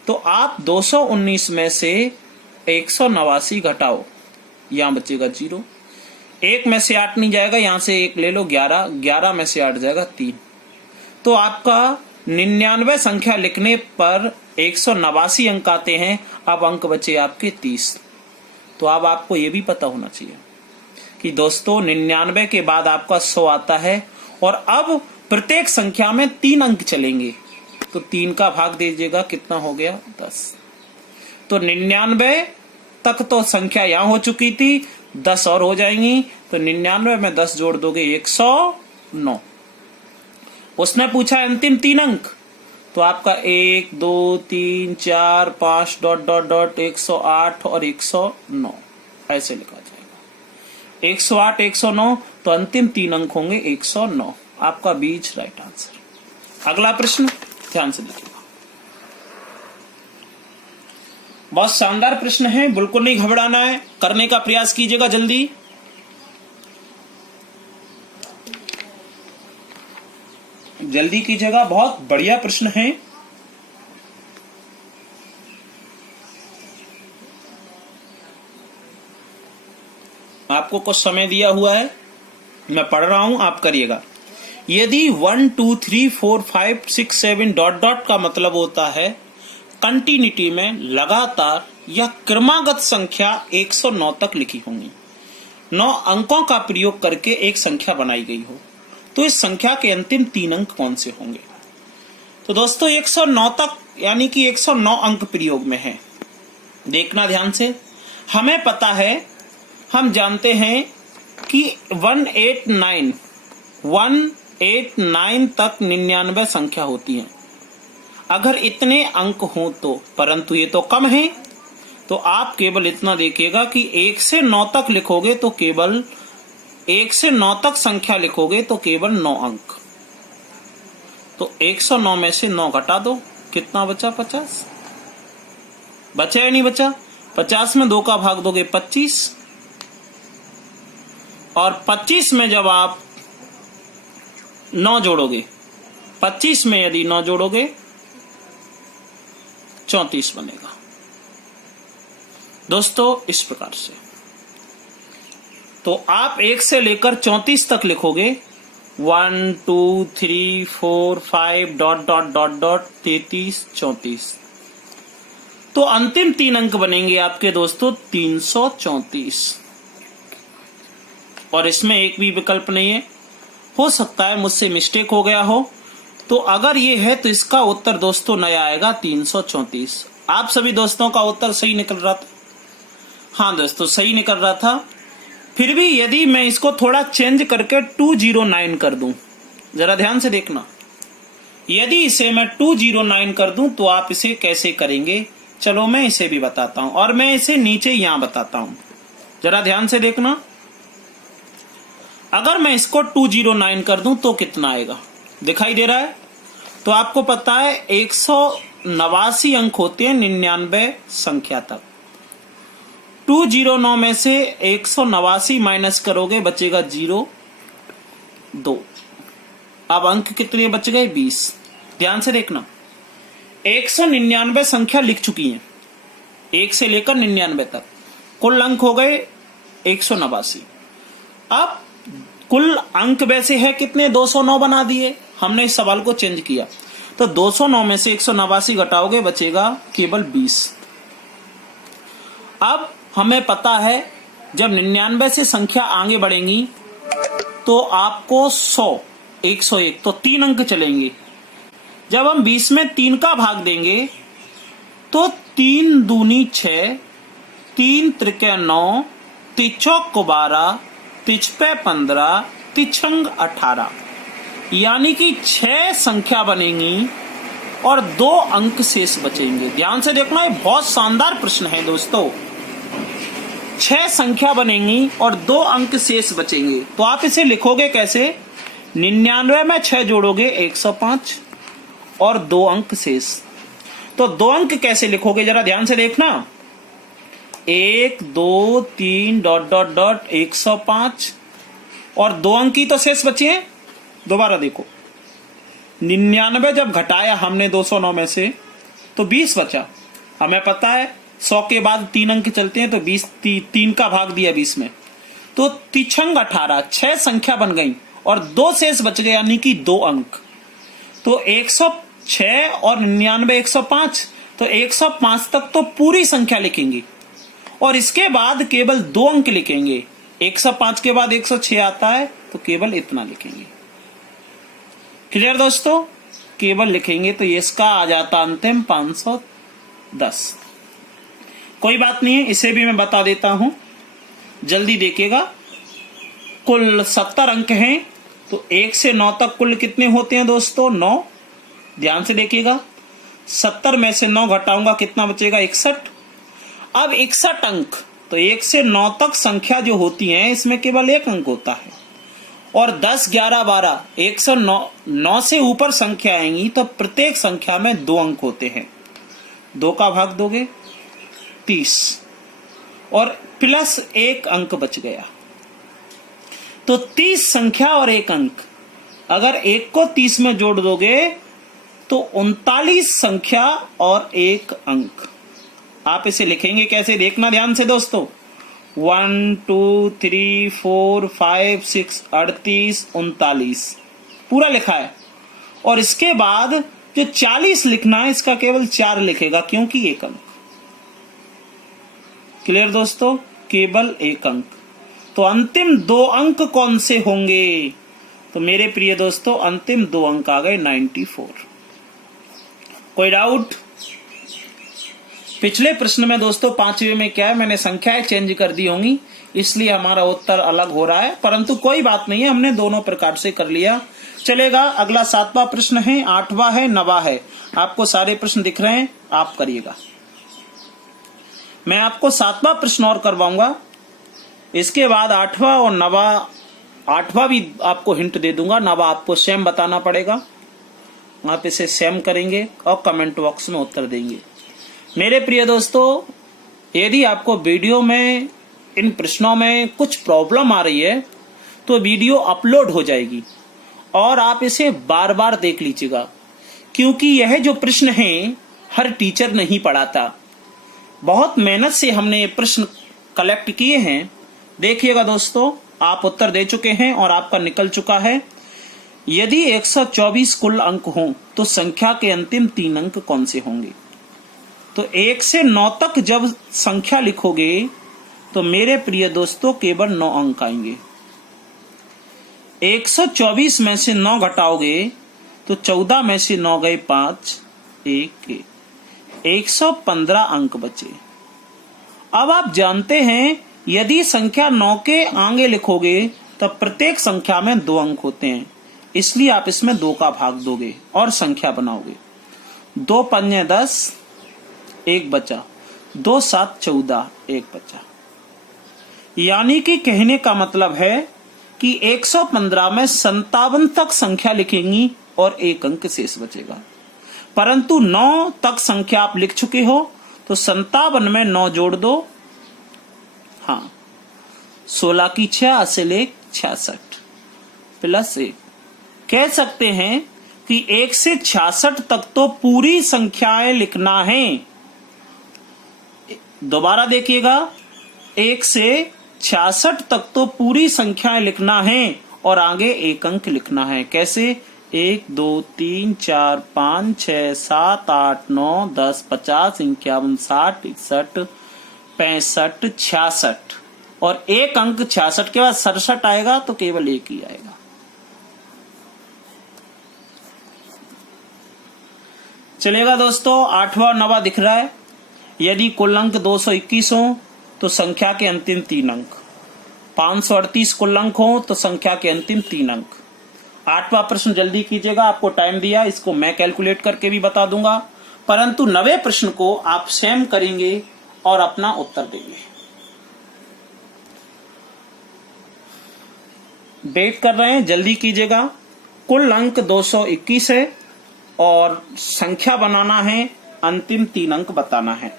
तो आप 219 में से 189 घटाओ, यहां बचेगा 0, 1 में से 8 नहीं जाएगा, यहां से 1 ले लो 11, 11 में से 8 जाएगा 3। तो आपका 99 संख्या लिखने पर 189 अंक आते हैं। अब अंक बचे आपके 30। तो अब आपको यह भी पता होना चाहिए कि दोस्तों 99 के बाद आपका 100 आता है और अब प्रत्येक संख्या में 3 अंक चलेंगे। तो 3 का भाग दीजिएगा, कितना हो गया? 10। तो 99 तक तो संख्या यहां हो चुकी थी, 10 और हो जाएंगी। तो 99 में 10 जोड़ दोगे 109। उसने पूछा अंतिम 3 अंक, तो आपका 1 2 3 4 5 डॉट डॉट डॉट 108 और 109 ऐसे लिखा जाएगा। 108 109, तो अंतिम 3 अंक होंगे 109। आपका बीच राइट आंसर। अगला प्रश्न ध्यान से देखिएगा, बहुत शानदार प्रश्न है, बिल्कुल नहीं घबराना है, करने का प्रयास कीजिएगा जल्दी। जल्दी कीजिएगा, बहुत बढ़िया प्रश्न है। आपको कुछ समय दिया हुआ है, मैं पढ़ रहा हूं, आप करिएगा। यदि 1 2 3 4 5 6 7 डॉट डॉट का मतलब होता है कंटिन्यूटी में लगातार या क्रमागत संख्या 109 तक लिखी होंगी, 9 अंकों का प्रयोग करके एक संख्या बनाई गई हो, तो इस संख्या के अंतिम 3 अंक कौन से होंगे? तो दोस्तों 109 तक यानी कि 109 अंक प्रयोग में है। देखना ध्यान से, हमें पता है, हम जानते हैं कि 189 तक 99 संख्या होती है। अगर इतने अंक हों तो, परंतु ये तो कम है, तो आप केवल इतना देखिएगा कि 1 से 9 तक लिखोगे तो केवल 1 से 9 तक संख्या लिखोगे तो केवल 9 अंक। तो 109 में से 9 घटा दो, कितना बचा? 50। बचा या नहीं बचा? 50 में 2 का भाग दोगे 25, और 25 में जब आप 9 जोड़ोगे, 25 में यदि 9 जोड़ोगे 34 बनेगा। दोस्तों इस प्रकार से तो आप 1 से लेकर 34 तक लिखोगे, 1 2 3 4 5 डॉट डॉट डॉट डॉट 33 34। तो अंतिम 3 अंक बनेंगे आपके दोस्तों 334। और इसमें एक भी विकल्प नहीं है, हो सकता है मुझसे मिस्टेक हो गया हो। तो अगर ये है तो इसका उत्तर दोस्तों नया आएगा 334। आप सभी दोस्तों का उत्तर सही निकल रहा था? हाँ दोस्तों सही निकल रहा था। फिर भी यदि मैं इसको थोड़ा चेंज करके 209 कर दूं, जरा ध्यान से देखना, यदि इसे मैं 209 कर दूं तो आप इसे कैसे करेंगे? चलो मैं इसे भी बताता हूं, और मैं इसे नीचे यहां बताता हूं, जरा ध्यान से देखना। अगर मैं इसको 209 कर दूं तो कितना आएगा? दिखाई दे रहा है? तो आपको पता है 189 अंक होते हैं 99 संख्या तक। 209 में से 189 माइनस करोगे, बचेगा 0 2। अब अंक कितने बच गए? 20। ध्यान से देखना, 199 संख्या लिख चुकी है, 1 से लेकर 99 तक कुल अंक हो गए 189। अब कुल अंक वैसे है कितने? 209 बना दिए, हमने इस सवाल को चेंज किया। तो 209 में से 189 घटाओगे, बचेगा केवल 20। अब हमें पता है जब 99 से संख्या आगे बढ़ेंगी तो आपको 100 101 तो 3 अंक चलेंगे। जब हम 20 में 3 का भाग देंगे तो 3 दूनी 6, 3 त्रिके 9, 3 चौक 12, 3 पे 15, 3 छंग 18। यानी कि 6 संख्या बनेंगी और 2 अंक शेष बचेंगे। ध्यान से देखना, ये बहुत शानदार प्रश्न है दोस्तों। 6 संख्या बनेंगी और 2 अंक शेष बचेंगे, तो आप इसे लिखोगे कैसे? 99 में 6 जोड़ोगे 105 और 2 अंक शेष। तो 2 अंक कैसे लिखोगे जरा ध्यान से देखना। 1 2 3 डॉट डॉट डॉट 105 और 2 अंक ही तो शेष बचे हैं। दोबारा देखो, 99 जब घटाया हमने 209 में से तो 20 बचा। हमें पता है 100 के बाद 3 अंक चलते हैं, तो 20 3 का भाग दिया 20 में, तो 3 18, 6 संख्या बन गई और 2 शेष बच गए यानी कि 2 अंक। तो 106 और 99 105, तो 105 तक तो पूरी संख्या लिखेंगे और इसके बाद केवल 2 अंक लिखेंगे। 105 के बाद 106 आता है तो केवल इतना लिखेंगे। क्लियर दोस्तों? केवल लिखेंगे तो इसका आ जाता अंतिम 510। कोई बात नहीं है, इसे भी मैं बता देता हूं, जल्दी देखिएगा। कुल 70 अंक हैं, तो 1 से 9 तक कुल कितने होते हैं दोस्तों? 9। ध्यान से देखिएगा, 70 में से 9 घटाऊंगा कितना बचेगा? 61। अब 61 अंक, तो 1 से 9 तक संख्या जो होती है इसमें केवल 1 अंक होता है। और 10 11 12 109 से ऊपर संख्या आएंगी तो प्रत्येक संख्या में 2 अंक होते हैं। 2 का भाग दोगे 30 और प्लस 1 अंक बच गया। तो 30 संख्या और 1 अंक, अगर 1 को 30 में जोड़ दोगे तो 39 संख्या और 1 अंक। आप इसे लिखेंगे कैसे? देखना ध्यान से दोस्तों। 1 2 3 4 5 6 38 39 पूरा लिखा है। और इसके बाद जो 40 लिखना है इसका केवल 4 लिखेगा, क्योंकि 1 अंक। क्लियर दोस्तों? केवल 1 अंक। तो अंतिम 2 अंक कौन से होंगे? तो मेरे प्रिय दोस्तों अंतिम 2 अंक आ गए 94। कोई डाउट? पिछले प्रश्न में दोस्तों 5वें में क्या है, मैंने संख्याएं चेंज कर दी होंगी, इसलिए हमारा उत्तर अलग हो रहा है, परंतु कोई बात नहीं है, हमने दोनों प्रकार से कर लिया, चलेगा। अगला 7वां प्रश्न है, 8वां है, 9वां है। आपको सारे प्रश्न दिख रहे हैं, आप करिएगा। मैं आपको 7वां प्रश्न और करवाऊंगा, इसके बाद 8वां और 9वां। 8वां भी आपको हिंट दे दूंगा, 9वां आपको सेम बताना पड़ेगा। आप इसे सेम करेंगे और कमेंट बॉक्स में उत्तर देंगे। मेरे प्रिय दोस्तों, यदि आपको वीडियो में इन प्रश्नों में कुछ प्रॉब्लम आ रही है तो वीडियो अपलोड हो जाएगी और आप इसे बार बार देख लीजिएगा, क्योंकि यह जो प्रश्न है हर टीचर नहीं पढ़ाता। बहुत मेहनत से हमने ये प्रश्न कलेक्ट किए हैं। देखिएगा दोस्तों, आप उत्तर दे चुके हैं और आपका निकल चुका है। यदि 124 कुल अंक हों तो संख्या के अंतिम 3 अंक कौन से होंगे? तो 1 से 9 तक जब संख्या लिखोगे तो मेरे प्रिय दोस्तों केवल 9 अंक आएंगे। 124 में से 9 घटाओगे तो 14 में से 9 गए 5 1 115 अंक बचे। अब आप जानते हैं यदि संख्या 9 के आगे लिखोगे तब प्रत्येक संख्या में 2 अंक होते हैं, इसलिए आप इसमें 2 का भाग दोगे और संख्या बनाओगे। 2 पंजे 10, 1 बचा। 2 7 14, 1 बचा। यानी कि कहने का मतलब है कि 115 में 57 तक संख्या लिखेंगी और 1 अंक शेष बचेगा। परंतु 9 तक संख्या आप लिख चुके हो तो 57 में 9 जोड़ दो। हाँ, 16 की 6 असल 1 66 प्लस 1। कह सकते हैं कि 1 से 66 तक तो पूरी संख्याएं लिखना है। दोबारा देखिएगा, 1 से 66 तक तो पूरी संख्याएं लिखना है और आगे 1 अंक लिखना है। कैसे? 1 2 3 4 5 6 7 8 9 10 50 51 60 61 65 66 और 1 अंक 66 के बाद 67 आएगा तो केवल 1 ही आएगा। चलेगा दोस्तों, 8वां और 9वां दिख रहा है। यदि कुल अंक 221 हो तो संख्या के अंतिम 3 अंक, 538 कुल अंक हो तो संख्या के अंतिम 3 अंक, 8वां प्रश्न जल्दी कीजिएगा, आपको टाइम दिया, इसको मैं कैलकुलेट करके भी बता दूंगा, परंतु 9वें प्रश्न को आप स्वयं करेंगे और अपना उत्तर देंगे। वेट कर रहे हैं, जल्दी कीजिएगा। कुल अंक 221 है और संख्या बनाना है, अंतिम 3 अंक बताना है।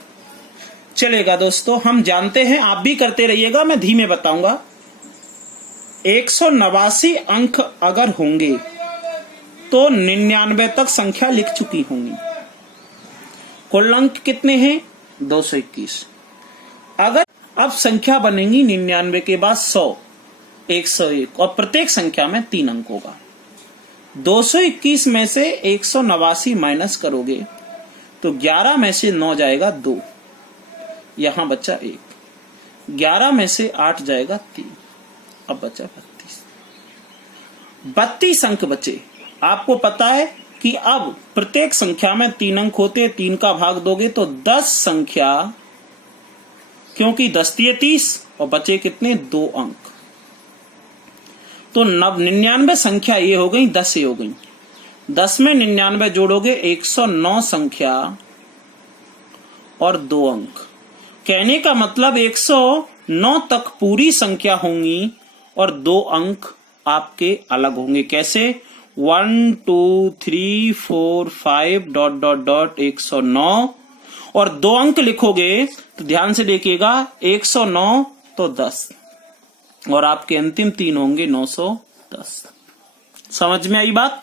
चलेगा दोस्तों, हम जानते हैं, आप भी करते रहिएगा, मैं धीमे बताऊंगा। 189 अंक अगर होंगे तो 99 तक संख्या लिख चुकी होंगी। कुल अंक कितने हैं? 221। अगर अब संख्या बनेंगी 99 के बाद 100, 101 और प्रत्येक संख्या में 3 अंक होगा। 221 में से 189 माइनस करोगे तो 11 में से 9 जाएगा 2, यहां बचा 1, 11 में से 8 जाएगा 3, अब बचा 32 अंक बचे। आपको पता है कि अब प्रत्येक संख्या में 3 अंक होते हैं, 3 का भाग दोगे तो 10 संख्या, क्योंकि 10 तिये 30 और बचे कितने? 2 अंक। तो 99 संख्या ये हो गई, 10 ये हो गई। 10 में 99 जोड़ोगे 109 संख्या और 2 अंक। कहने का मतलब 109 तक पूरी संख्या होंगी और 2 अंक आपके अलग होंगे। कैसे? 1 2 3 4 5 ... 109 और 2 अंक लिखोगे तो ध्यान से देखिएगा, 109 तो 10 और आपके अंतिम 3 होंगे 910। समझ में आई बात?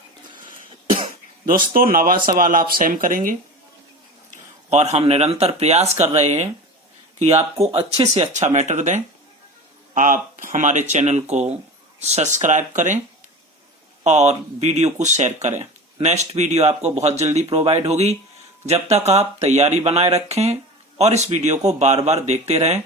दोस्तों, 9वां सवाल आप स्वयं करेंगे और हम निरंतर प्रयास कर रहे हैं कि आपको अच्छे से अच्छा मैटर दें। आप हमारे चैनल को सब्सक्राइब करें और वीडियो को शेयर करें। नेक्स्ट वीडियो आपको बहुत जल्दी प्रोवाइड होगी। जब तक आप तैयारी बनाए रखें और इस वीडियो को बार बार देखते रहें।